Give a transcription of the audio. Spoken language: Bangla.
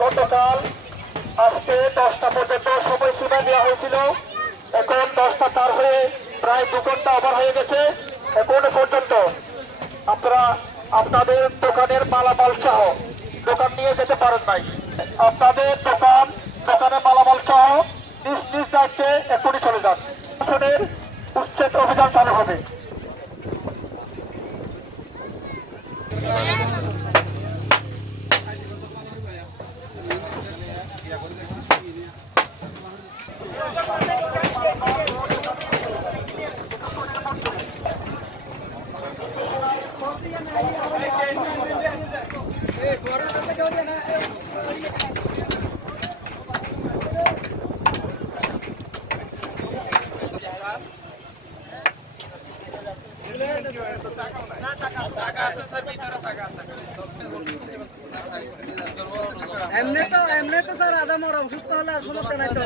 গতকাল আজকে 10টা পর্যন্ত সময়সীমা দেওয়া হয়েছিল। এখন 10টা পার হয়ে প্রায় 2 ঘন্টা ওভার হয়ে গেছে। এখন পর্যন্ত আপনারা আপনাদের দোকানের মালামাল সহ দোকান নিয়ে যেতে পারেন নাই। আপনাদের দোকানের মালামাল সহ নিজ নিজ দায়িত্বে এখনই চলে যান। প্রশাসনের উচ্ছেদ অভিযান চালু হবে। এমনি তো স্যার আদা মরা অসুস্থ হলে আর সমস্যা নাই তো।